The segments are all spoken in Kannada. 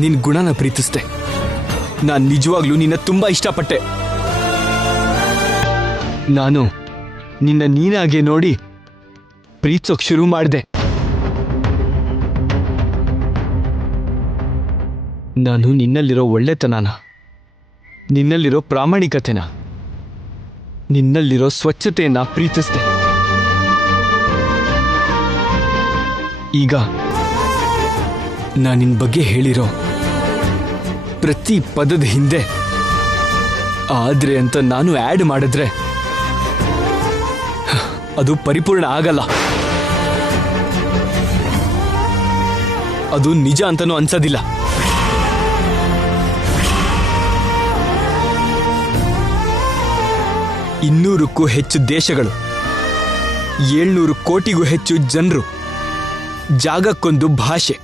ನಿನ್ ಗುಣನ ಪ್ರೀತಿಸ್ದೆ. ನಾನು ನಿಜವಾಗ್ಲೂ ನಿನ್ನ ತುಂಬಾ ಇಷ್ಟಪಟ್ಟೆ. ನಾನು ನಿನ್ನ ನೀನಾಗೆ ನೋಡಿ ಪ್ರೀತಿಸೋಕ್ ಶುರು ಮಾಡಿದೆ. ನಾನು ನಿನ್ನಲ್ಲಿರೋ ಒಳ್ಳೆತನನ, ನಿನ್ನಲ್ಲಿರೋ ಪ್ರಾಮಾಣಿಕತೆನ, ನಿನ್ನಲ್ಲಿರೋ ಸ್ವಚ್ಛತೆಯನ್ನ ಪ್ರೀತಿಸ್ದೆ. ಈಗ ನಾನು ನಿನ್ನ ಬಗ್ಗೆ ಹೇಳಿರೋ ಪ್ರತಿ ಪದದ ಹಿಂದೆ ಆದ್ರೆ ಅಂತ ನಾನು ಆ್ಯಡ್ ಮಾಡಿದ್ರೆ ಅದು ಪರಿಪೂರ್ಣ ಆಗಲ್ಲ. ಅದು ನಿಜ ಅಂತನೂ ಅನ್ಸೋದಿಲ್ಲ. ಇನ್ನೂರಕ್ಕೂ ಹೆಚ್ಚು ದೇಶಗಳು, 700 ಕೋಟಿಗೂ ಹೆಚ್ಚು ಜನರು, ಜಾಗಕ್ಕೊಂದು ಭಾಷೆ.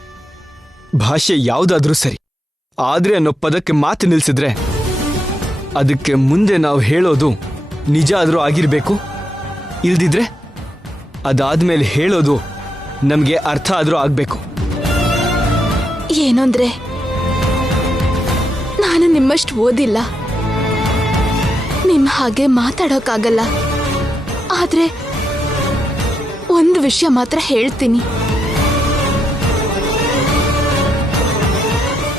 ಭಾಷೆ ಯಾವುದಾದ್ರೂ ಸರಿ, ಆದ್ರೆ ಅನ್ನೋ ಪದಕ್ಕೆ ಮಾತು ನಿಲ್ಸಿದ್ರೆ ಅದಕ್ಕೆ ಮುಂದೆ ನಾವು ಹೇಳೋದು ನಿಜ ಆದ್ರೂ ಆಗಿರ್ಬೇಕು. ಇಲ್ದಿದ್ರೆ ಅದಾದ್ಮೇಲೆ ಹೇಳೋದು ನಮ್ಗೆ ಅರ್ಥ ಆದ್ರೂ ಆಗ್ಬೇಕು. ಏನಂದ್ರೆ ನಾನು ನಿಮ್ಮಷ್ಟು ಓದಿಲ್ಲ, ನಿಮ್ ಹಾಗೆ ಮಾತಾಡೋಕ್ಕಾಗಲ್ಲ. ಆದ್ರೆ ಒಂದು ವಿಷಯ ಮಾತ್ರ ಹೇಳ್ತೀನಿ.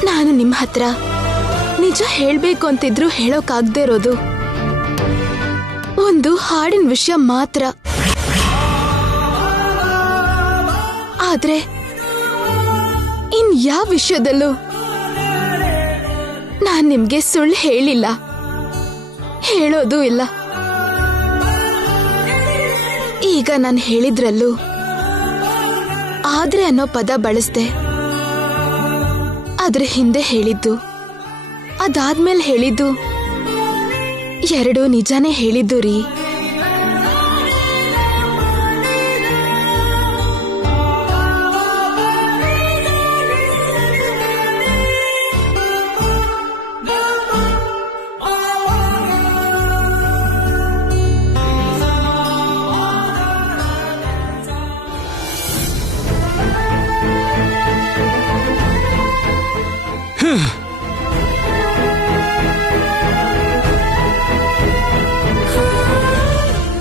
ನಾನು ನಿಮ್ಮ ಹತ್ರ ನಿಜ ಹೇಳ್ಬೇಕು ಅಂತಿದ್ರು ಹೇಳೋಕಾಗದೇ ಇರೋದು ಒಂದು ಹಾಡಿನ ವಿಷಯ ಮಾತ್ರ. ಆದ್ರೆ ಇನ್ ಯಾವ ವಿಷಯದಲ್ಲೂ ನಾನ್ ನಿಮ್ಗೆ ಸುಳ್ಳು ಹೇಳಿಲ್ಲ, ಹೇಳೋದು ಇಲ್ಲ. ಈಗ ನಾನು ಹೇಳಿದ್ರಲ್ಲೂ ಆದ್ರೆ ಅನ್ನೋ ಪದ ಬಳಸ್ದೆ. ಅದ್ರ ಹಿಂದೆ ಹೇಳಿದ್ದು, ಅದಾದ್ಮೇಲೆ ಹೇಳಿದ್ದು ಎರಡೂ ನಿಜಾನೇ ಹೇಳಿದ್ದು ರೀ.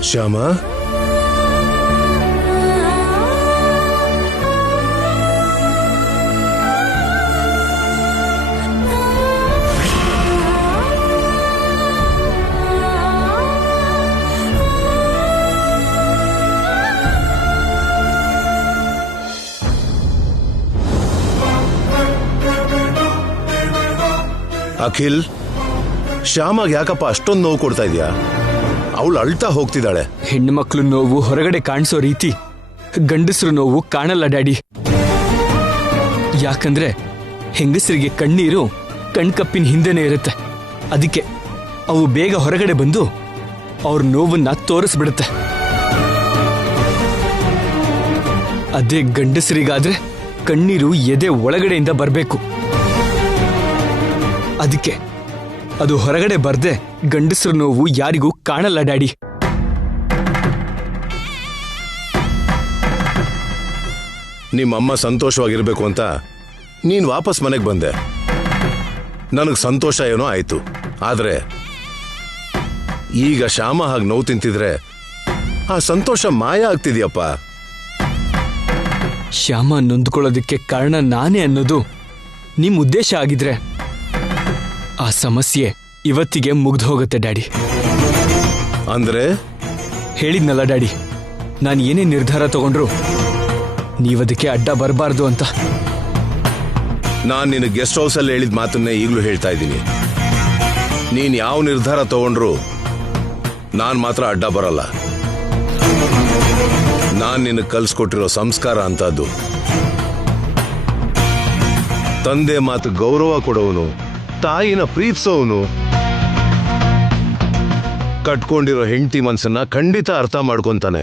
ಶ್ಯಾಮ, ಅಖಿಲ್, ಶ್ಯಾಮಾಗ್ ಯಾಕಪ್ಪ ಅಷ್ಟೊಂದು ನೋವು ಕೊಡ್ತಾ ಇದೀಯಾ? ಅವಳು ಅಳ್ತಾ ಹೋಗ್ತಿದ್ದಾಳೆ. ಹೆಣ್ಣು ಮಕ್ಕಳು ನೋವು ಹೊರಗಡೆ ಕಾಣಿಸೋ ರೀತಿ ಗಂಡಸರು ನೋವು ಕಾಣಲ್ಲ ಡ್ಯಾಡಿ. ಯಾಕಂದ್ರೆ ಹೆಂಗಸರಿಗೆ ಕಣ್ಣೀರು ಕಣ್ಕಪ್ಪಿನ ಹಿಂದೆನೇ ಇರುತ್ತೆ. ಅದಕ್ಕೆ ಅವು ಬೇಗ ಹೊರಗಡೆ ಬಂದು ಅವ್ರ ನೋವನ್ನ ತೋರಿಸ್ಬಿಡುತ್ತೆ. ಅದೇ ಗಂಡಸರಿಗಾದ್ರೆ ಕಣ್ಣೀರು ಎದೆ ಒಳಗಡೆಯಿಂದ ಬರಬೇಕು. ಅದಕ್ಕೆ ಅದು ಹೊರಗಡೆ ಬರ್ದೆ ಗಂಡಸರ ನೋವು ಯಾರಿಗೂ ಕಾಣಲ್ಲ ಡ್ಯಾಡಿ. ನಿಮ್ಮಮ್ಮ ಸಂತೋಷವಾಗಿರ್ಬೇಕು ಅಂತ ನೀನ್ ವಾಪಸ್ ಮನೆಗೆ ಬಂದೆ. ನನಗ್ ಸಂತೋಷ ಏನೋ ಆಯ್ತು. ಆದ್ರೆ ಈಗ ಶ್ಯಾಮ ಹಾಗೆ ನೋವು ತಿಂತಿದ್ರೆ ಆ ಸಂತೋಷ ಮಾಯ ಆಗ್ತಿದ್ಯಪ್ಪ. ಶ್ಯಾಮ ನೊಂದ್ಕೊಳ್ಳೋದಕ್ಕೆ ಕಾರಣ ನಾನೇ ಅನ್ನೋದು ನಿಮ್ ಉದ್ದೇಶ ಆಗಿದ್ರೆ ಆ ಸಮಸ್ಯೆ ಇವತ್ತಿಗೆ ಮುಗ್ದು ಹೋಗುತ್ತೆ ಡ್ಯಾಡಿ. ಅಂದ್ರೆ ಹೇಳಿದ್ನಲ್ಲ ಡ್ಯಾಡಿ, ನಾನು ಏನೇ ನಿರ್ಧಾರ ತಗೊಂಡ್ರು ನೀವದಕ್ಕೆ ಅಡ್ಡ ಬರಬಾರ್ದು ಅಂತ. ನಾನ್ ನಿನ್ನ ಗೆಸ್ಟ್ ಹೌಸ್ ಅಲ್ಲಿ ಹೇಳಿದ ಮಾತನ್ನೇ ಈಗಲೂ ಹೇಳ್ತಾ ಇದ್ದೀನಿ. ನೀನ್ ಯಾವ ನಿರ್ಧಾರ ತಗೊಂಡ್ರು ನಾನ್ ಮಾತ್ರ ಅಡ್ಡ ಬರಲ್ಲ. ನಾನ್ ನಿನ್ನ ಕಲ್ಸ್ಕೊಟ್ಟಿರೋ ಸಂಸ್ಕಾರ ಅಂತದ್ದು. ತಂದೆ ಮಾತು ಗೌರವ ಕೊಡೋನು, ತಾಯಿನ ಪ್ರೀತಿಸೋನು, ಕಟ್ಕೊಂಡಿರೋ ಹೆಂಡತಿ ಮನ್ಸನ್ನ ಖಂಡಿತ ಅರ್ಥ ಮಾಡ್ಕೊಂತಾನೆ.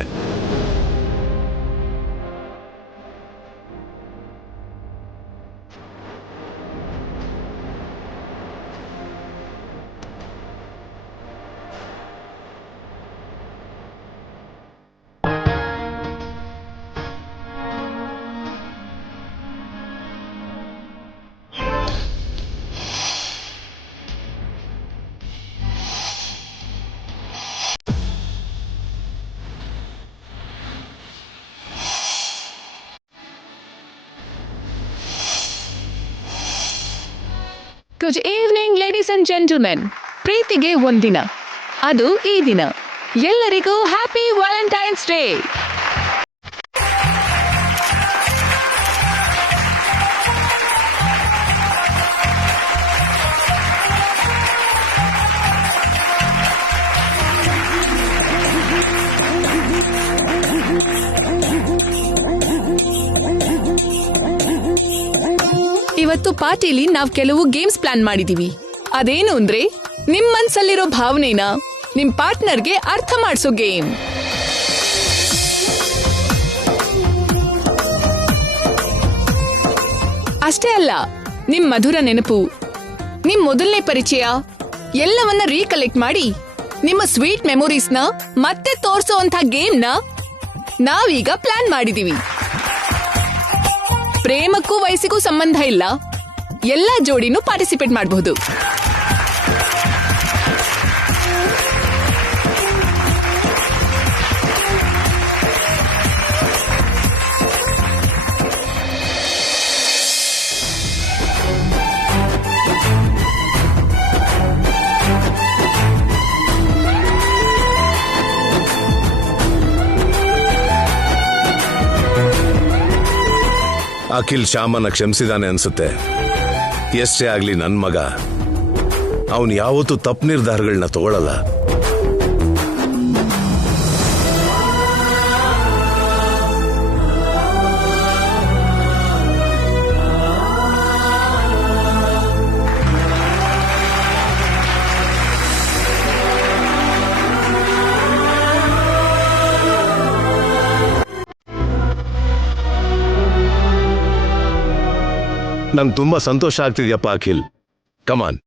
Good evening ladies and gentlemen. ಪ್ರೀತಿಗೆ ಒಂದಿನ, ಅದು ಈ ದಿನ. ಎಲ್ಲರಿಗೂ ಹ್ಯಾಪಿ ವ್ಯಾಲೆಂಟೈನ್ಸ್ ಡೇ. ಇವತ್ತು ಪಾರ್ಟಿಲಿ ನಾವ್ ಕೆಲವು ಗೇಮ್ಸ್ ಪ್ಲಾನ್ ಮಾಡಿದೀವಿ. ಅದೇನು ಅಂದ್ರೆ ನಿಮ್ ಮನ್ಸಲ್ಲಿರೋ ಭಾವನೆನ ನಿಮ್ ಪಾರ್ಟ್ನರ್ಗೆ ಅರ್ಥ ಮಾಡಿಸೋ ಗೇಮ್. ಅಷ್ಟೇ ಅಲ್ಲ, ನಿಮ್ ಮಧುರ ನೆನಪು, ನಿಮ್ ಮೊದಲನೇ ಪರಿಚಯ ಎಲ್ಲವನ್ನ ರೀಕಲೆಕ್ಟ್ ಮಾಡಿ ನಿಮ್ಮ ಸ್ವೀಟ್ ಮೆಮೊರೀಸ್ನ ಮತ್ತೆ ತೋರ್ಸೋಂಥ ಗೇಮ್ನ ನಾವೀಗ ಪ್ಲಾನ್ ಮಾಡಿದೀವಿ. ಪ್ರೇಮಕ್ಕೂ ವಯಸ್ಸಿಗೂ ಸಂಬಂಧ ಇಲ್ಲ, ಎಲ್ಲ ಜೋಡಿನೂ ಪಾರ್ಟಿಸಿಪೇಟ್ ಮಾಡಬಹುದು. ಅಖಿಲ್ ಶ್ಯಾಮನ ಕ್ಷಮಿಸಿದಾನೆ ಅನ್ಸುತ್ತೆ. ಎಷ್ಟೇ ಆಗ್ಲಿ ನನ್ ಮಗ, ಅವನು ಯಾವತ್ತೂ ತಪ್ಪು ನಿರ್ಧಾರಗಳನ್ನ ತಗೊಳ್ಳಲ್ಲ. ನಂಗೆ ತುಂಬಾ ಸಂತೋಷ ಆಗ್ತಿದ್ಯಪ್ಪ ಅಖಿಲ್. ಕಮಾನ್.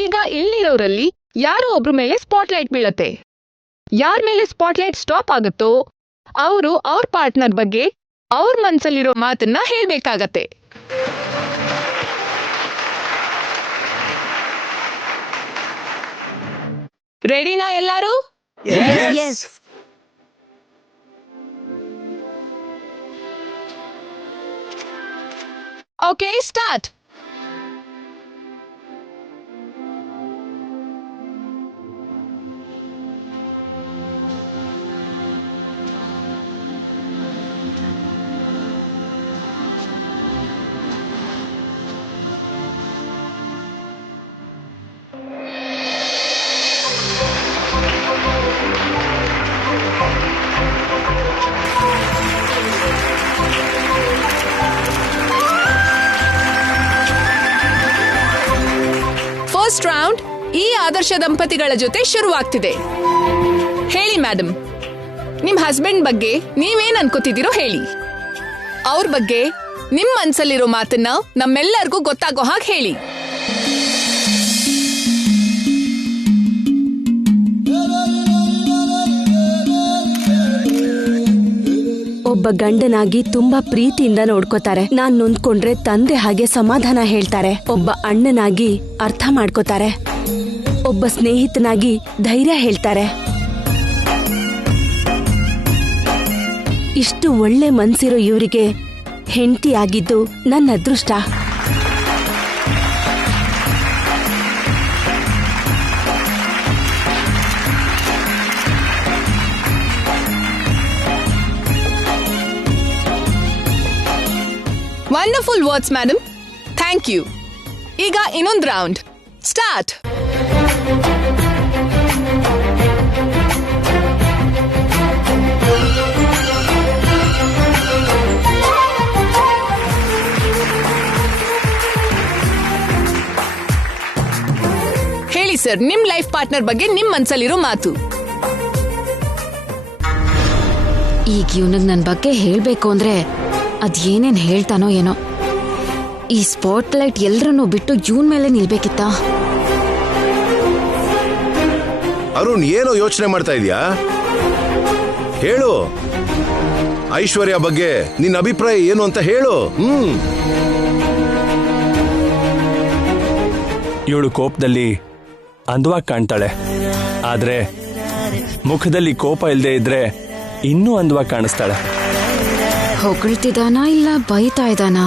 ಈಗ ಇಲ್ಲಿರೋರಲ್ಲಿ ಯಾರೋ ಒಬ್ರ ಮೇಲೆ ಸ್ಪಾಟ್ಲೈಟ್ ಬೀಳತ್ತೆ. ಯಾರ ಮೇಲೆ ಸ್ಪಾಟ್ಲೈಟ್ ಸ್ಟಾಪ್ ಆಗುತ್ತೋ ಅವರು ಅವ್ರ ಪಾರ್ಟ್ನರ್ ಬಗ್ಗೆ ಅವ್ರ ಮನ್ಸಲ್ಲಿರೋ ಮಾತನ್ನ ಹೇಳ್ಬೇಕಾಗತ್ತೆ. ರೆಡಿನಾ ಎಲ್ಲಾರು? Okay, start. ಫಸ್ಟ್ ರೌಂಡ್ ಈ ಆದರ್ಶ ದಂಪತಿಗಳ ಜೊತೆ ಶುರುವಾಗ್ತಿದೆ. ಹೇಳಿ ಮೇಡಮ್, ನಿಮ್ ಹಸ್ಬೆಂಡ್ ಬಗ್ಗೆ ನೀವೇನ್ ಅನ್ಕೋತಿದ್ದೀರೋ ಹೇಳಿ. ಅವ್ರ ಬಗ್ಗೆ ನಿಮ್ ಮನ್ಸಲ್ಲಿರೋ ಮಾತನ್ನ ನಮ್ಮೆಲ್ಲರಿಗೂ ಗೊತ್ತಾಗೋ ಹಾಗೆ ಹೇಳಿ. ಒಬ್ಬ ಗಂಡನಾಗಿ ತುಂಬಾ ಪ್ರೀತಿಯಿಂದ ನೋಡ್ಕೋತಾರೆ. ನಾನ್ ನೊಂದ್ಕೊಂಡ್ರೆ ತಂದೆ ಹಾಗೆ ಸಮಾಧಾನ ಹೇಳ್ತಾರೆ. ಒಬ್ಬ ಅಣ್ಣನಾಗಿ ಅರ್ಥ ಮಾಡ್ಕೋತಾರೆ. ಒಬ್ಬ ಸ್ನೇಹಿತನಾಗಿ ಧೈರ್ಯ ಹೇಳ್ತಾರೆ. ಇಷ್ಟು ಒಳ್ಳೆ ಮನ್ಸಿರೋ ಇವರಿಗೆ ಹೆಂಡತಿ ಆಗಿದ್ದು ನನ್ನ ಅದೃಷ್ಟ. Wonderful words madam, thank you. ಈಗ ಇನ್ನೊಂದು ರೌಂಡ್ ಸ್ಟಾರ್ಟ್. ಹೇಳಿ ಸರ್, ನಿಮ್ ಲೈಫ್ ಪಾರ್ಟ್ನರ್ ಬಗ್ಗೆ ನಿಮ್ ಮನ್ಸಲ್ಲಿರೋ ಮಾತು. ಈಗ ಇವನಿಗೆ ನನ್ನ ಬಗ್ಗೆ ಹೇಳ್ಬೇಕು ಅಂದ್ರೆ ಅದೇನೇನ್ ಹೇಳ್ತಾನೋ ಏನೋ. ಈ ಸ್ಪಾಟ್ ಲೈಟ್ ಎಲ್ರನ್ನೂ ಬಿಟ್ಟು ಇವನ್ ಮೇಲೆ ನಿಲ್ಬೇಕಿತ್ತ. ಅರುಣ್, ಏನೋ ಯೋಚನೆ ಮಾಡ್ತಾ ಇದೀಯಾ? ಹೇಳು. ಐಶ್ವರ್ಯ ಬಗ್ಗೆ ನಿನ್ನ ಅಭಿಪ್ರಾಯ ಏನು ಅಂತ ಹೇಳು. ಇವಳು ಕೋಪದಲ್ಲಿ ಅಂದವಾಗಿ ಕಾಣ್ತಾಳೆ, ಆದ್ರೆ ಮುಖದಲ್ಲಿ ಕೋಪ ಇಲ್ಲದೆ ಇದ್ರೆ ಇನ್ನೂ ಅಂದವಾಗಿ ಕಾಣಿಸ್ತಾಳೆ. ಹೊಗಳ್ತಿದಾನ ಇಲ್ಲ ಬೈತಾ ಇದ್ದಾನ?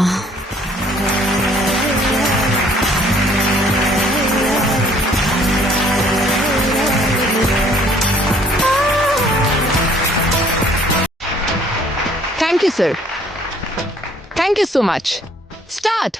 Thank you sir. Thank you so much. Start.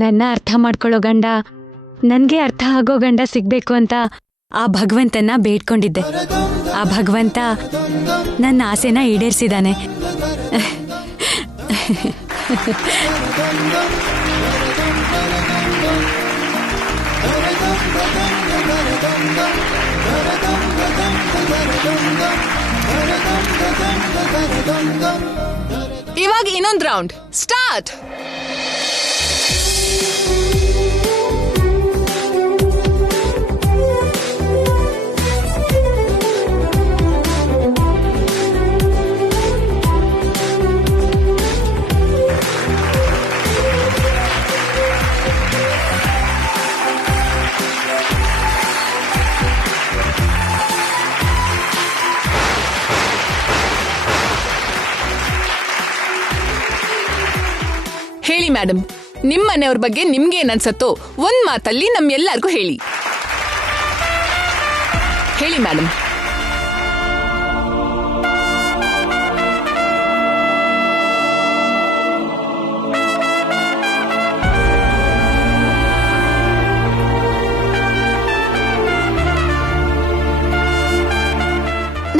ನನ್ನ ಅರ್ಥ ಮಾಡ್ಕೊಳ್ಳೋ ಗಂಡ, ನನ್ಗೆ ಅರ್ಥ ಆಗೋ ಗಂಡ ಸಿಗ್ಬೇಕು ಅಂತ ಆ ಭಗವಂತನ ಬೇಡ್ಕೊಂಡಿದ್ದೆ. ಆ ಭಗವಂತ ನನ್ನ ಆಸೆನ ಈಡೇರಿಸಿದಾನೆ. ಇವಾಗ ಇನ್ನೊಂದು ರೌಂಡ್. ಸ್ಟಾರ್ಟ್. ಹೇಳಿ ಮೇಡಮ್, ನಿಮ್ಮ ಮನೆಯವ್ರ ಬಗ್ಗೆ ನಿಮ್ಗೆ ಏನನ್ಸತ್ತೋ ಒಂದ್ ಮಾತಲ್ಲಿ ನಮ್ಮೆಲ್ಲರಿಗೂ ಹೇಳಿ. ಹೇಳಿ ಮೇಡಮ್.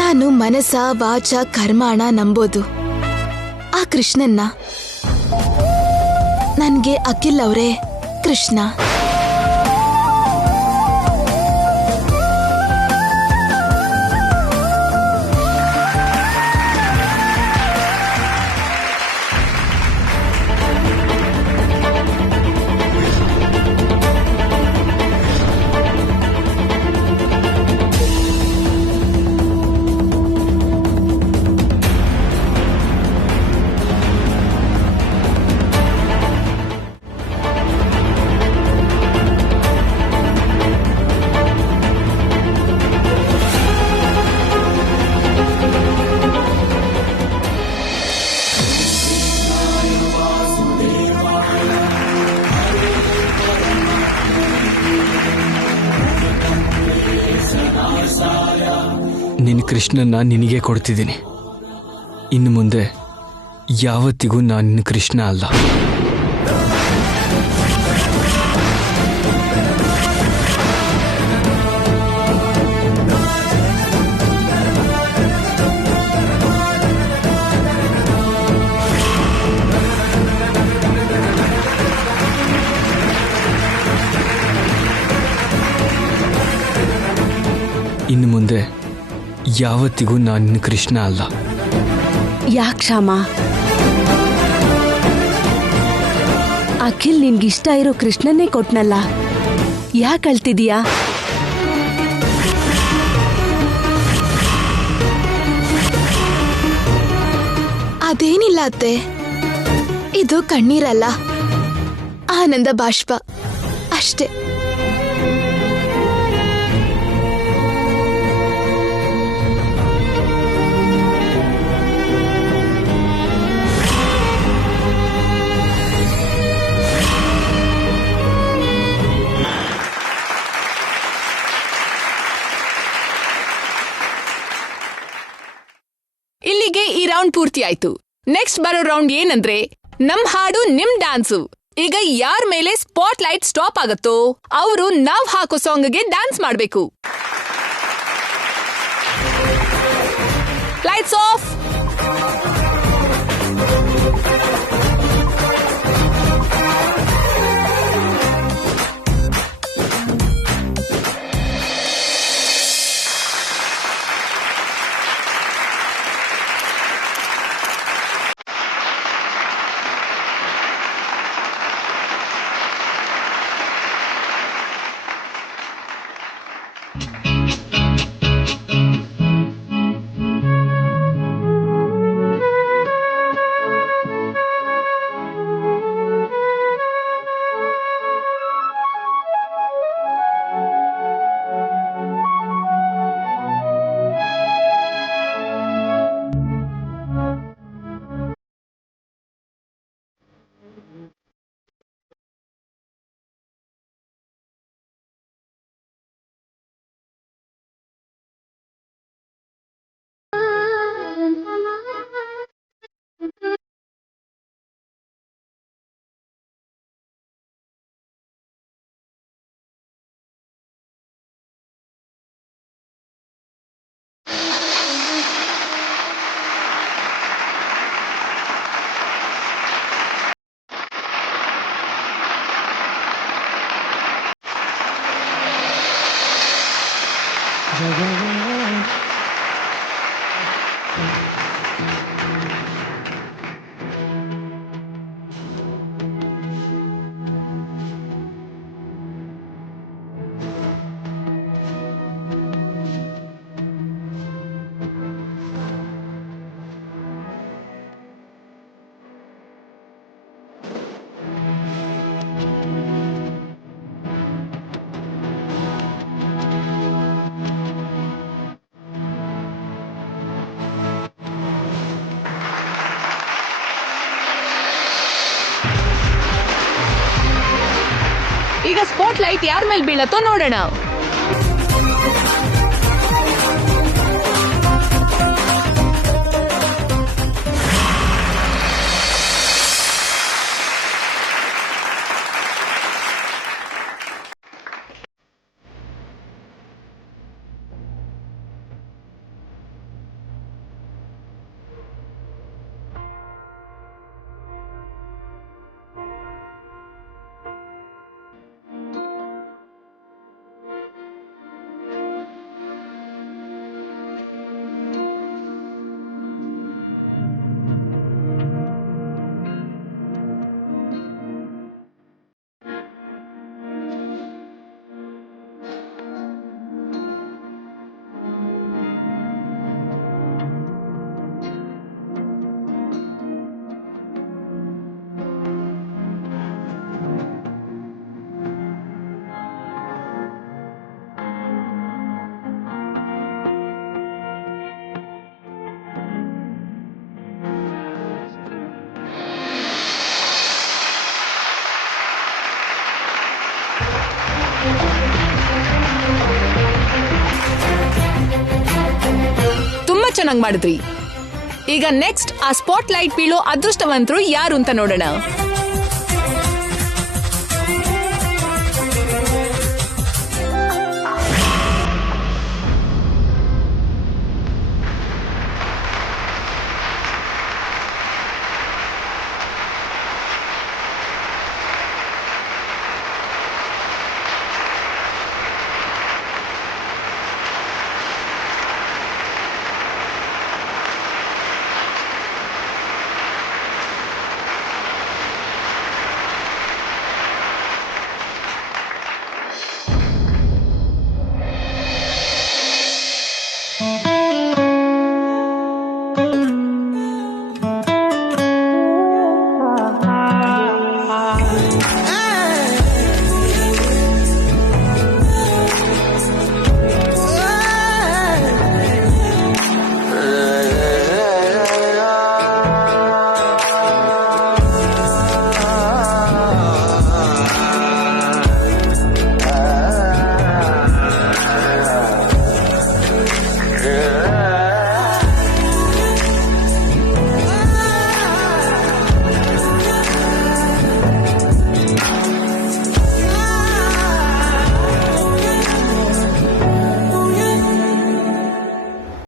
ನಾನು ಮನಸ ವಾಚ ಕರ್ಮಾಣ ನಂಬೋದು ಆ ಕೃಷ್ಣನ್ನ. ನನ್ಗೆ ಅಖಿಲ್ ಅವರೇ ಕೃಷ್ಣ. ನಿನ್ನ ಕೃಷ್ಣನ್ನ ನಿನಗೆ ಕೊಡ್ತಿದ್ದೀನಿ. ಇನ್ನು ಮುಂದೆ ಯಾವತ್ತಿಗೂ ನಾನು ನಿನ್ನ ಕೃಷ್ಣ ಅಲ್ಲ. ಇನ್ನು ಮುಂದೆ ಯಾವತ್ತಿಗೂ ನಾನು ನಿನ್ನ ಕೃಷ್ಣ ಅಲ್ಲ. ಯಾಕೆ ಕ್ಷಾಮ? ಅಖಿಲ್ ನಿನ್ಗಿಷ್ಟ ಇರೋ ಕೃಷ್ಣನ್ನೇ ಕೊಟ್ನಲ್ಲ, ಯಾಕೆ ಅಳ್ತಿದೀಯಾ? ಅದೇನಿಲ್ಲ ಅತ್ತೆ, ಇದು ಕಣ್ಣೀರಲ್ಲ, ಆನಂದ ಬಾಷ್ಪ ಅಷ್ಟೇ. ಇಲ್ಲಿಗೆ ಈ ರೌಂಡ್ ಪೂರ್ತಿ ಆಯ್ತು. ನೆಕ್ಸ್ಟ್ ಬರೋ ರೌಂಡ್ ಏನಂದ್ರೆ ನಮ್ ಹಾಡು ನಿಮ್ ಡ್ಯಾನ್ಸು. ಈಗ ಯಾರ ಮೇಲೆ ಸ್ಪಾಟ್ ಲೈಟ್ ಸ್ಟಾಪ್ ಆಗತ್ತೋ ಅವರು ನಾವ್ ಹಾಕೋ ಸಾಂಗ್ಗೆ ಡ್ಯಾನ್ಸ್ ಮಾಡ್ಬೇಕು. Lights off. ಈಗ ಸ್ಪಾಟ್ ಲೈಟ್ ಯಾರ ಮೇಲೆ ಬೀಳತ್ತೋ ನೋಡೋಣ. ತುಂಬಾ ಚೆನ್ನಾಗಿ ಮಾಡಿದ್ರಿ. ಈಗ ನೆಕ್ಸ್ಟ್ ಆ ಸ್ಪಾಟ್ ಲೈಟ್ ಬೀಳೋ ಅದೃಷ್ಟವಂತರು ಯಾರು ಅಂತ ನೋಡೋಣ.